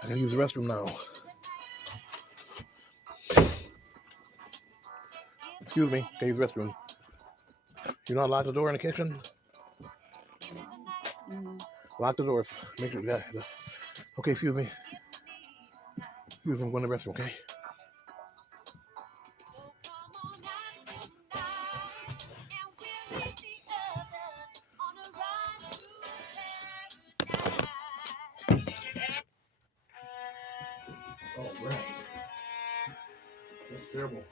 I can use the restroom now. Excuse me, can use the restroom. You not lock the door in the kitchen? Lock the doors. Make sure that. Okay, excuse me. Excuse me, I'm going to the restroom, okay? All right. That's terrible.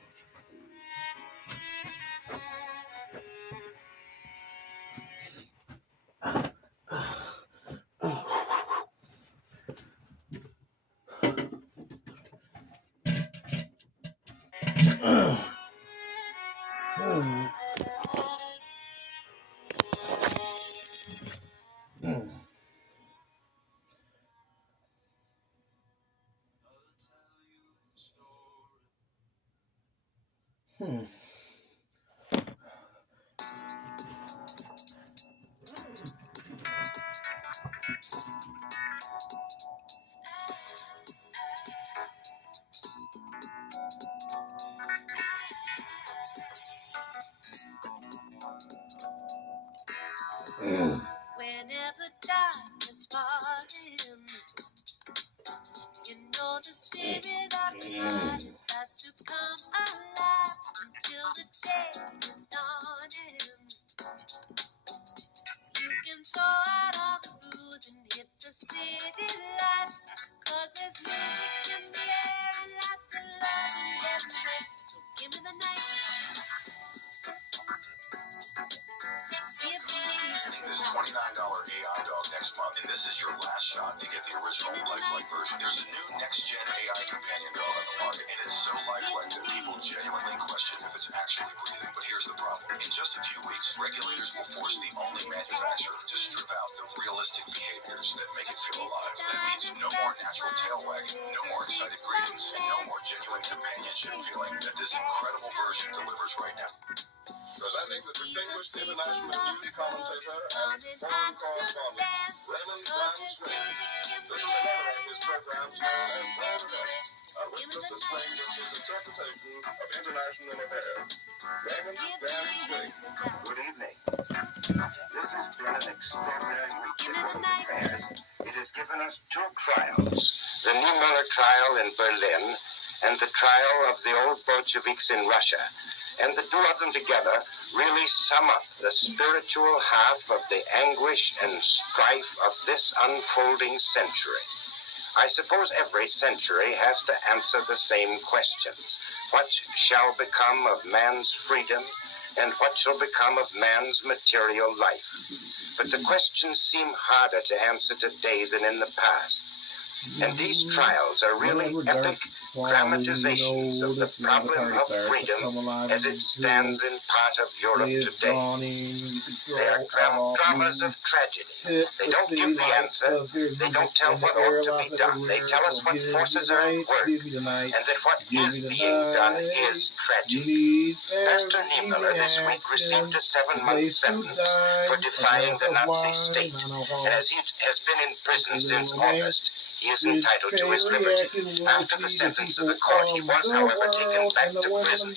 Whenever darkness falls in, you know the spirit of the body starts to come alive until the day is dawning. You can throw out all the booze and hit the city lights, 'cause there's music in the air and lots of love everywhere. So give me the night. This $29 AI dog next month, and this is your last shot to get the original lifelike version. There's a new next-gen AI companion dog on the market, and it's so lifelike that people genuinely question if it's actually breathing. But here's the problem. In just a few weeks, regulators will force the only manufacturer to strip out the realistic behaviors that make it feel alive. That means no more natural tail wagging, no more excited greetings, and no more genuine companionship feeling that this incredible version delivers right now. Because I think the distinguished international beauty commentator and foreign correspondent Raymond Brown Smith visited another of his programs known as World Events, a witness displaying his interpretation of international affairs. Raymond Brown Smith. Good evening. This has been an extraordinary week in world affairs. It has given us two trials, the Niemöller trial in Berlin and the trial of the old Bolsheviks in Russia. And the two of them together really sum up the spiritual half of the anguish and strife of this unfolding century. I suppose every century has to answer the same questions. What shall become of man's freedom, and what shall become of man's material life? But the questions seem harder to answer today than in the past. And these trials are really epic dramatizations of the problem of freedom as it stands in part of Europe today. They are dramas of tragedy. They don't give the answer. They don't tell what ought to be done. They tell us what forces are at work, and that what is being done is tragedy. Pastor Niemöller this week received a 7-month sentence for defying the Nazi state, and as he has been in prison since August, he is entitled to his liberty. After the sentence of the court, he was, however, taken back to prison,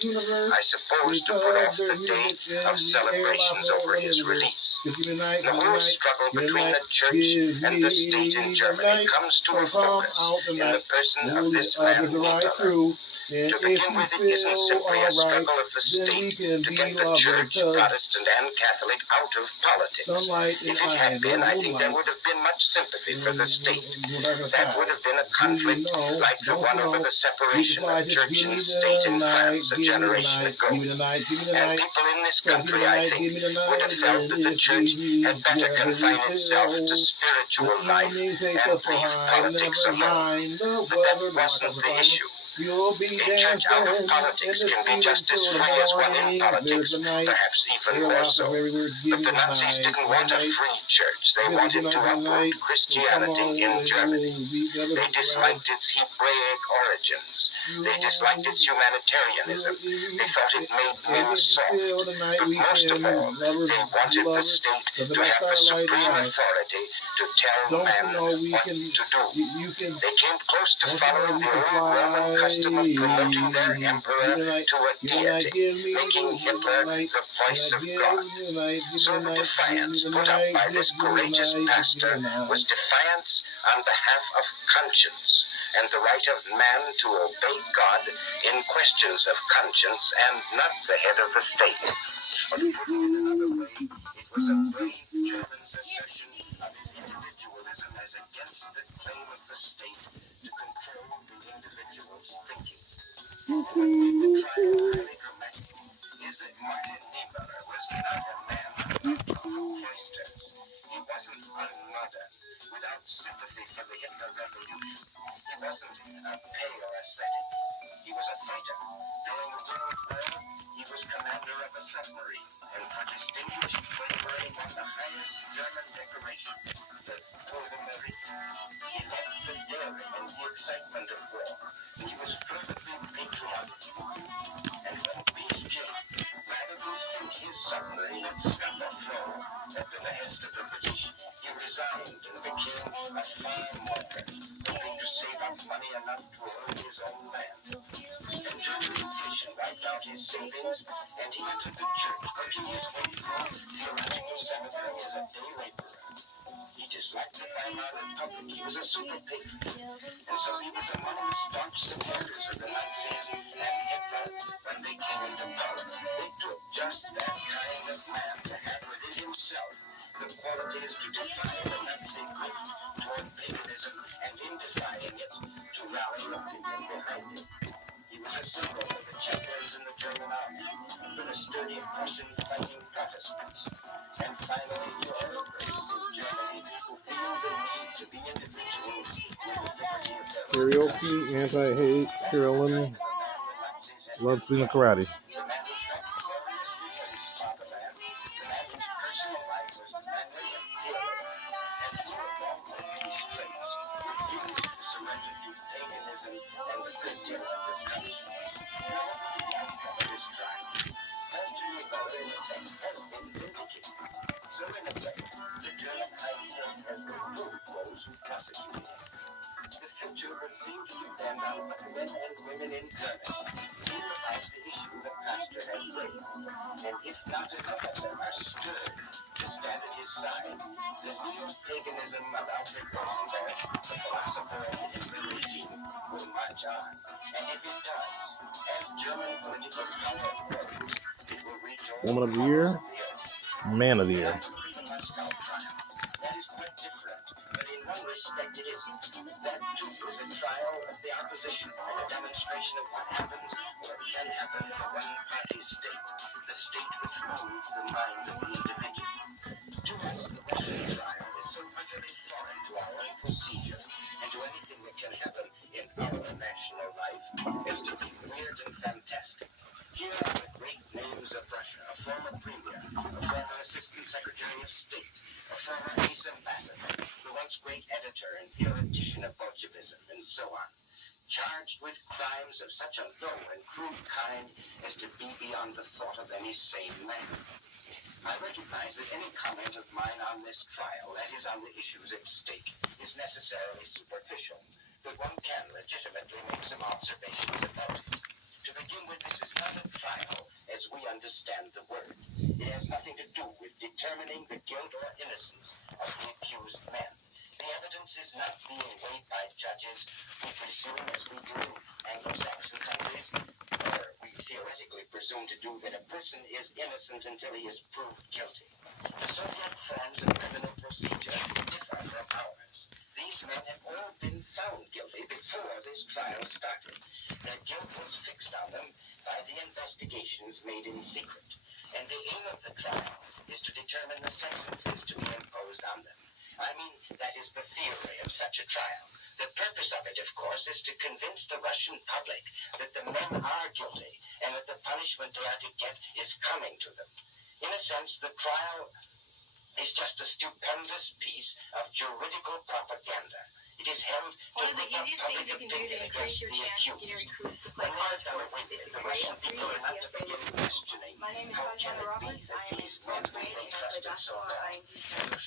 I suppose to put off the day of celebrations over his release. Just give me the night, The give me the whole night, struggle give me the between night, the church give and the state me in the Germany night. comes to So a come focus out the in night. the person of this There's man, a ride Niemöller. through. And To if begin you with, it isn't feel simply a alright, struggle of the then we state can to be get the lovers. church, Cause Protestant and Catholic, out of politics. sunlight If and it had eyes, been, I no think there moonlight. would have been much sympathy for the state. That That would have been a conflict like the one over the separation of church and state in France a generation ago. Give me the night, give me the And night. people in this So give me country, the I night, think, give me the night. would have felt that the church had better confine itself to spiritual the life evening take and us so leave high, politics never alone. mind the But that weather, wasn't the issue. You'll be A church out of dancing politics in the can be street just as until the free as one in morning. politics, There's the night. perhaps even There more are so. every word. Give But me the the Nazis night, didn't want a night. free church. They wanted to uproot Christianity in Germany. They disliked its Hebraic origins. They disliked its humanitarianism. They thought it made men soft. But most of all, they wanted the state to have the supreme authority to tell men what to do. They came close to following the old Roman custom of promoting their emperor to a deity, making Hitler the voice of God. So the defiance put up by this courageous pastor was defiance on behalf of conscience and the right of man to obey God in questions of conscience and not the head of the state. Or to put it another way, it was a brave German's assertion of his individualism as against the claim of the state to control the individual's thinking. And what made the trial highly dramatic is that Martin Niemöller was not a man of cloisters. He wasn't unmodern, without sympathy for the Hitler Revolution. He wasn't a pale ascetic. He was a fighter. During the World War, he was commander of a submarine, and for distinguished bravery won the highest German decoration, the Golden Merit. He loved the daring and the excitement of war, and he was fervently patriotic. And when peace came, rather than sink his submarine at Scapa Flow at the behest of the British, he resigned and became a farm worker, hoping to save up money enough to own his own land. And German inflation wiped out his savings, and he entered the church, working his way through theological seminary as a day laborer. He disliked the Weimar Republic. He was a super patriot. And so he was among the staunch supporters of the Nazis and Hitler when they came into power. It took just that kind of man to have within himself the qualities to defy the Nazi grip toward paganism and in defying it to rally opinion behind it. He was a symbol for the chaplains in the German army, for the sturdy Prussian fighting Protestants, and finally to all those in Germany who feel the need to be individuals with the liberty of their own Karaoke, anti-hate, Carolyn, loves Sina Karate. The man who fought gloriously for his fatherland, the man whose personal life was manly and fearless, and who, of all earthly straits, refused to surrender to paganism and the good deal of his punishment. Now, what would be the outcome of this trial? Pastor Niemöller, in effect, has been vindicated. So, in effect, the German High Court has removed those who prosecuted him. The future would seem to depend on what men and women in Germany feel about the issue the pastor has raised. And if not enough of them are stirred to stand at his side, the neo-paganism of Alfred Rosenberg, the philosopher and the regime, will march on. And if it does, as German political power grows, it will reach all Woman of the Year, Man of the Year. That is quite different, but in one respect it isn't. That too is a trial of the opposition and a demonstration of what happens or can happen in a one-party state, the state which moves the mind of the individual. To us, the Russian trial is so utterly foreign to our own procedure and to anything that can happen in our national life as to be weird and fantastic. Here are the great names of Russia, a former premier, a former assistant secretary of state, a former ace ambassador, the once great editor and theoretician of Bolshevism, and so on, charged with crimes of such a low and crude kind as to be beyond the thought of any sane man. I recognize that any comment of mine on this trial, that is, on the issues at stake, is necessarily superficial, but one can legitimately make some observations about it. To begin with, this is not a trial as we understand the word. It has nothing to do with determining the guilt to do that a person is innocent until he is proved guilty. The Soviet forms of criminal procedure differ from ours. These men have all been found guilty before this trial started. Their guilt was fixed on them by the investigations made in secret. And the aim of the trial is to determine the sentences to be imposed on them. I mean, that is the theory of such a trial. The purpose of it, of course, is to convince the Russian public that the men are guilty and that the punishment they are to get is coming to them. In a sense, the trial is just a stupendous piece of juridical propaganda. It is held One of the easiest things you can do to increase your chance of getting recruits to play college sports is to create a free NCSA recruit. My name is Tatiana Roberts. I am in 12th grade and I play basketball at IMD.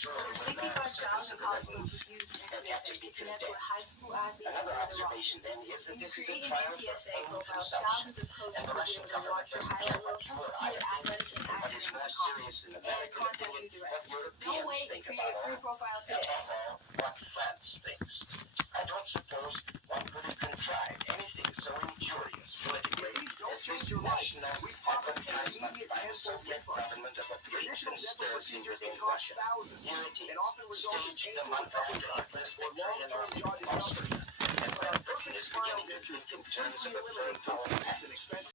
Over 65,000 college coaches use NCSA to connect with high school athletes and other rosters. When you create an NCSA profile, thousands of coaches will be able to watch your highlight reel, see your athletic and academic accomplishments, and contact you directly. Don't wait, create a free profile today. What France thinks. I don't suppose one could have contrived anything so injurious politically. Please don't change your life. We promise an immediate tenfold refund. Traditional dental procedures can cost thousands and often result in painful recovery times or long-term jaw discomfort. But our perfect smile dentures completely eliminate those risks and expenses.